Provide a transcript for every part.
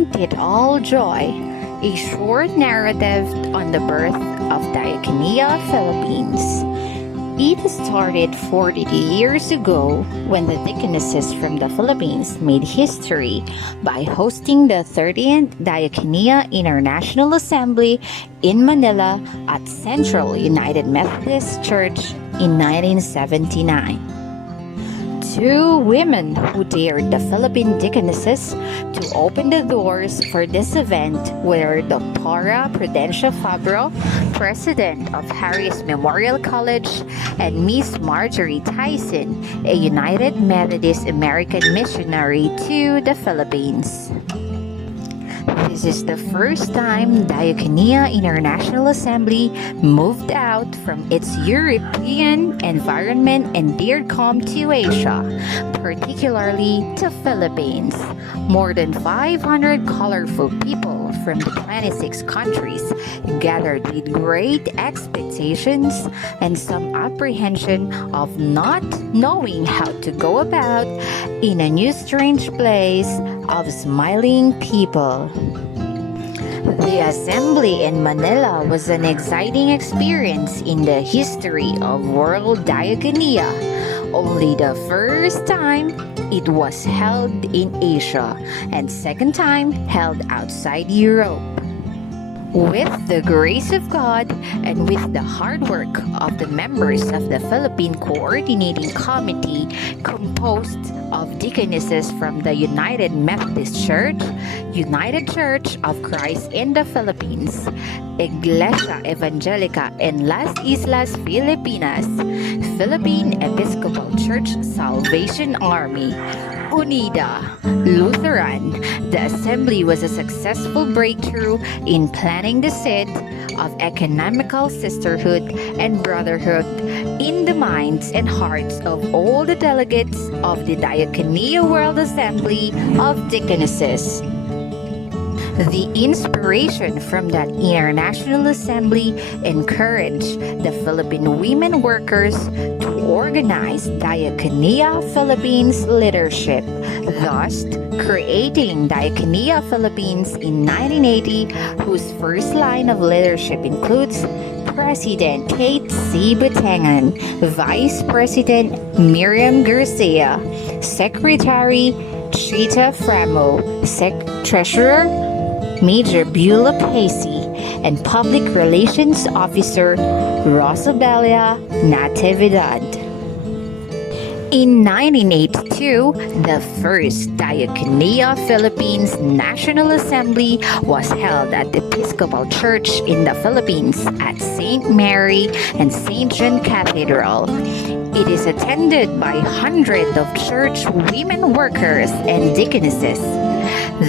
Count It All Joy, a short narrative on the birth of Diakonia Philippines. It started 40 years ago when the Deaconesses from the Philippines made history by hosting the 30th Diakonia International Assembly in Manila at Central United Methodist Church in 1979. Two women who dared the Philippine Deaconesses to open the doors for this event were Dr. Prudencia Fabro, President of Harris Memorial College, and Miss Marjorie Tyson, a Unitd Methodist American Missionary to the Philippines. This is the first time Diakonia International Assembly moved out from its European environment and dared come to Asia, particularly to Philippines. More than 500 colorful people from the 26 countries gathered with great expectations and some apprehension of not knowing how to go about in a new strange place of smiling people. The assembly in Manila was an exciting experience in the history of world diaconia. Only the first time it was held in Asia and second time held outside Europe. With the grace of God and with the hard work of the members of the Philippine Coordinating Committee composed of deaconesses from the Unitd Methodist Church, United Church of Christ in the Philippines, Iglesia Evangelica en las Islas Filipinas, Philippine Episcopal Church Salvation Army, UNIDA, Lutheran, the assembly was a successful breakthrough in planting the seed of economical sisterhood and brotherhood in the minds and hearts of all the delegates of the Diakonia World Assembly of Deaconesses. The inspiration from that international assembly encouraged the Philippine women workers to organize Diakonia Philippines leadership, thus creating Diakonia Philippines in 1980, whose first line of leadership includes President Kate C. Butangan, Vice President Miriam Garcia, Secretary Chita Framo, Treasurer Major Beulah Pacey, and Public Relations Officer Rosabelia Natividad. In 1982, the first Diakonia Philippines National Assembly was held at the Episcopal Church in the Philippines at St. Mary and St. John Cathedral. It is attended by hundreds of church women workers and deaconesses.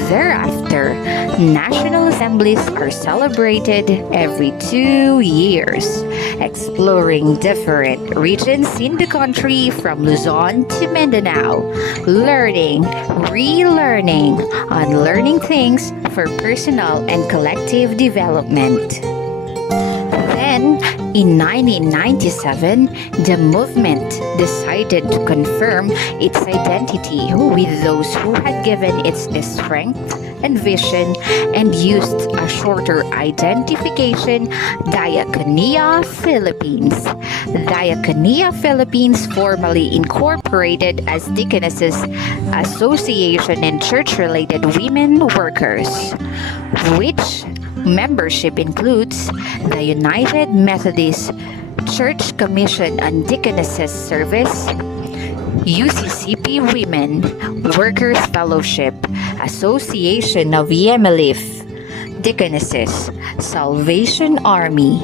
Thereafter, national assemblies are celebrated every 2 years, exploring different regions in the country from Luzon to Mindanao, learning, relearning, unlearning things for personal and collective development. Then, in 1997, the movement decided to confirm its identity with those who had given it strength and vision and used a shorter identification, Diakonia Philippines. Diakonia Philippines formally incorporated as Deaconesses Association and Church-related Women Workers, which membership includes the Unitd Methodist Church Commission on Deaconesses Service, UCCP Women Workers Fellowship, Association of Yemelif Deaconesses, Salvation Army,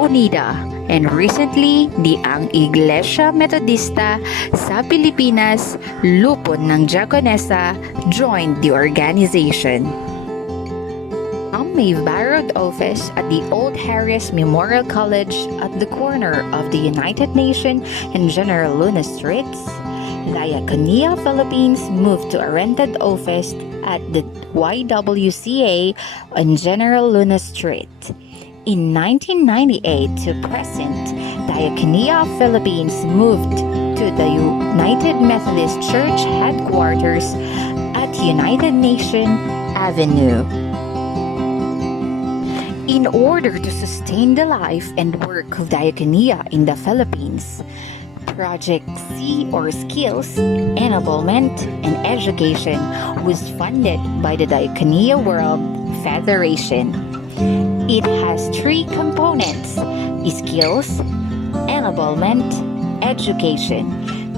UNIDA, and recently, ang Iglesia Metodista sa Pilipinas, Lupon ng Diakonesa, joined the organization. May borrowed office at the Old Harris Memorial College at the corner of the United Nation and General Luna Streets. Diakonia Philippines moved to a rented office at the YWCA on General Luna Street. In 1998 to present, Diakonia Philippines moved to the Unitd Methodist Church headquarters at United Nation Avenue. In order to sustain the life and work of Diakonia in the Philippines, Project C or Skills, Enablement, and Education was funded by the Diakonia World Federation. It has three components: skills, enablement, education.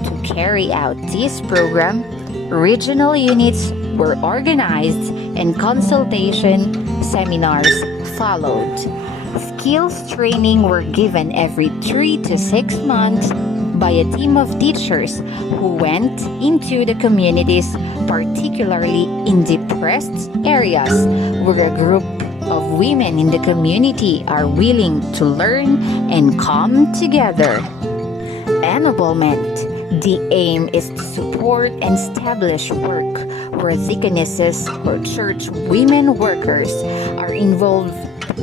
To carry out this program, regional units were organized and consultation seminars followed. Skills training were given every 3 to 6 months by a team of teachers who went into the communities, particularly in depressed areas, where a group of women in the community are willing to learn and come together. Enablement. The aim is to support and establish work where deaconesses or church women workers are involved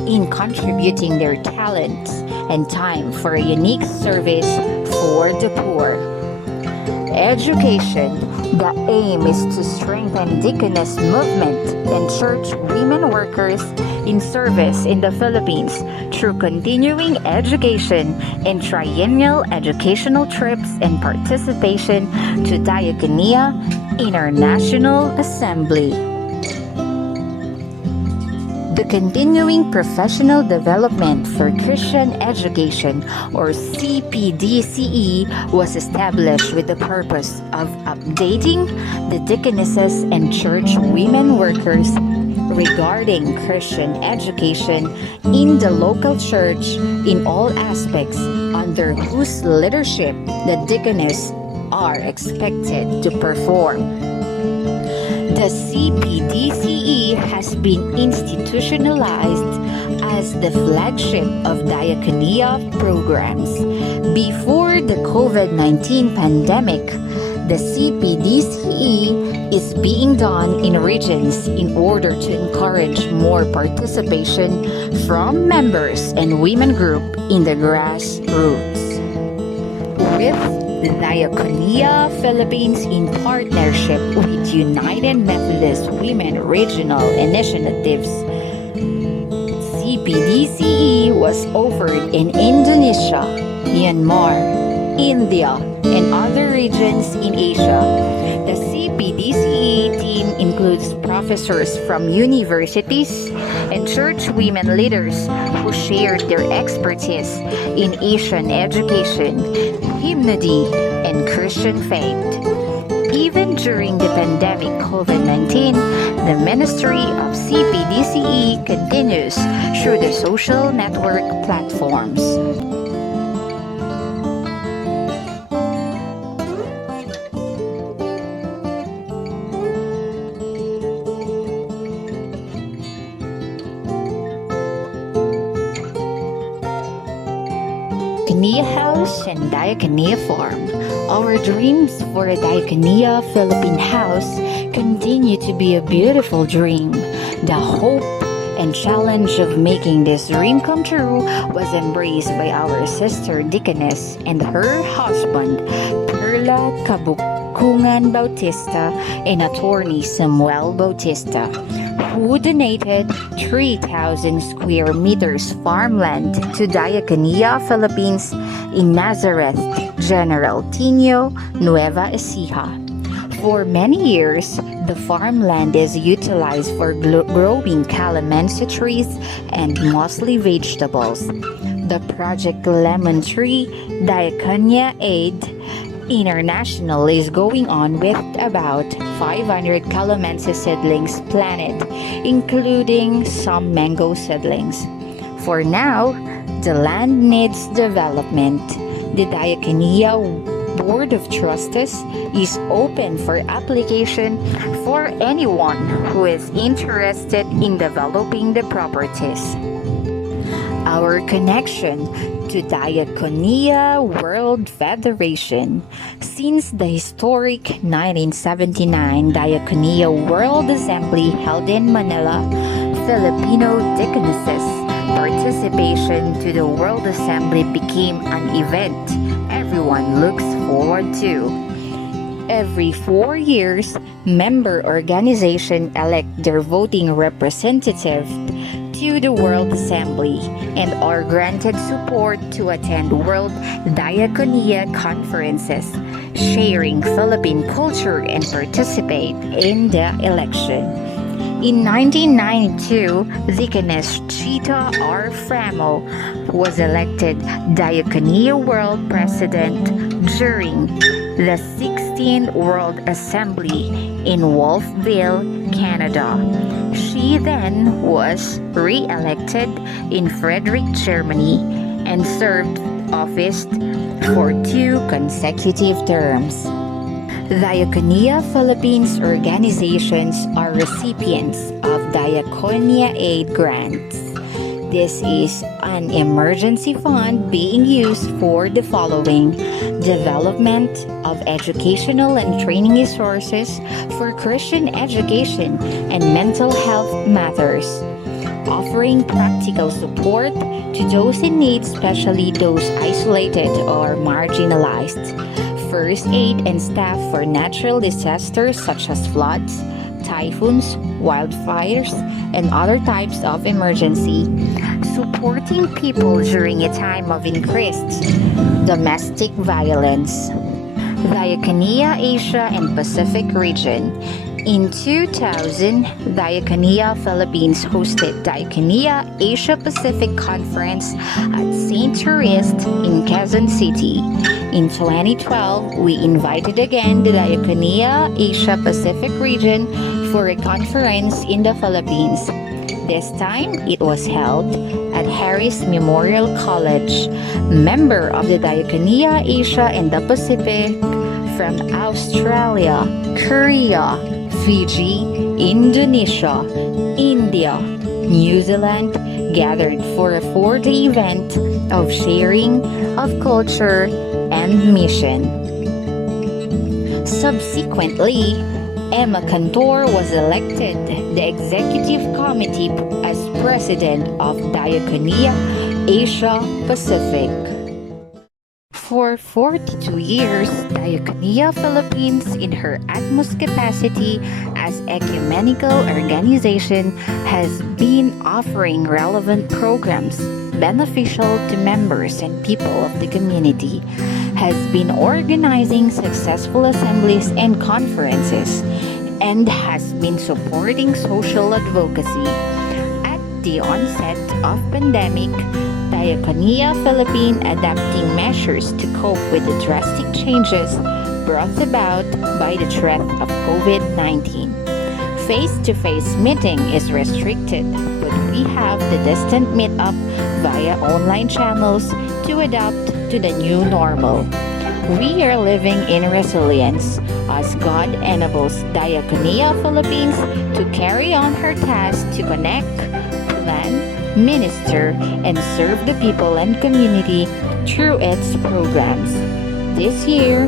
in contributing their talents and time for a unique service for the poor. Education. The aim is to strengthen deaconess movement and church women workers in service in the Philippines through continuing education and triennial educational trips and participation to Diakonia International Assembly. The Continuing Professional Development for Christian Education, or CPDCE, was established with the purpose of updating the deaconesses and church women workers regarding Christian education in the local church in all aspects, under whose leadership the deaconesses are expected to perform. The CPDCE has been institutionalized as the flagship of Diakonia programs. Before the COVID-19 pandemic, the CPDCE is being done in regions in order to encourage more participation from members and women group in the grassroots. With Diakonia Philippines in partnership with Unitd Methodist Women Regional Initiatives, CPDCE was offered in Indonesia, Myanmar, India, and other regions in Asia. The CPDCE team includes professors from universities and church women leaders who shared their expertise in Asian education, hymnody, and Christian faith. Even during the pandemic COVID-19, the ministry of CPDCE continues through the social network platforms. Diakonia House and Diakonia Farm. Our dreams for a Diakonia Philippine house continue to be a beautiful dream. The hope and challenge of making this dream come true was embraced by our sister deaconess and her husband, Perla Kabukungan Bautista, and attorney Samuel Bautista, who donated 3,000 square meters farmland to Diakonia Philippines in Nazareth, General Tino, Nueva Ecija. For many years, the farmland is utilized for growing calamansi trees and mostly vegetables. The Project Lemon Tree Diakonia Aid International is going on with about 500 calamansi seedlings planted, including some mango seedlings. For now, the land needs development. The Diakonia Board of Trustees is open for application for anyone who is interested in developing the properties. Our connection to Diakonia World Federation. Since the historic 1979 Diakonia World Assembly held in Manila, Filipino Deaconesses participation to the World Assembly became an event everyone looks forward to. Every 4 years, member organizations elect their voting representative to the World Assembly and are granted support to attend World Diakonia conferences, sharing Philippine culture and participate in the election. In 1992, Deaconess Chita R. Framo was elected Diakonia World President during the 16th World Assembly in Wolfville, Canada. She then was re-elected in Frederick, Germany, and served office for 2 consecutive terms. Diakonia Philippines organizations are recipients of Diakonia Aid grants. This is an emergency fund being used for the following: development of educational and training resources for Christian education and mental health matters, offering practical support to those in need, especially those isolated or marginalized, first aid and staff for natural disasters such as floods, typhoons, wildfires, and other types of emergency, supporting people during a time of increased domestic violence. Diakonia Asia and Pacific Region. In 2000, Diakonia Philippines hosted Diakonia Asia Pacific Conference at St. Therese in Quezon City. In 2012, we invited again the Diakonia Asia Pacific region for a conference in the Philippines. This time, it was held at Harris Memorial College. Member of the Diakonia Asia and the Pacific from Australia, Korea, Fiji, Indonesia, India, New Zealand gathered for a 4-day event of sharing of culture and mission. Subsequently, Emma Cantor was elected the executive committee as president of Diakonia Asia Pacific. For 42 years, Diakonia Philippines, in her utmost capacity as ecumenical organization, has been offering relevant programs beneficial to members and people of the community, has been organizing successful assemblies and conferences, and has been supporting social advocacy. At the onset of pandemic, Diakonia Philippines adapting measures to cope with the drastic changes brought about by the threat of COVID-19. Face-to-face meeting is restricted, but we have the distant meetup via online channels to adapt to the new normal. We are living in resilience as God enables Diakonia Philippines to carry on her task to connect, plan, minister, and serve the people and community through its programs. This year,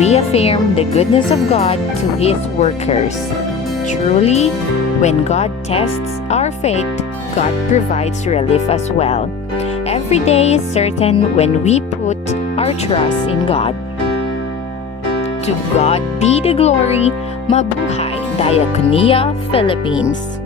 we affirm the goodness of God to His workers. Truly, when God tests our faith, God provides relief as well. Every day is certain when we put our trust in God. To God be the glory. Mabuhay Diakonia Philippines.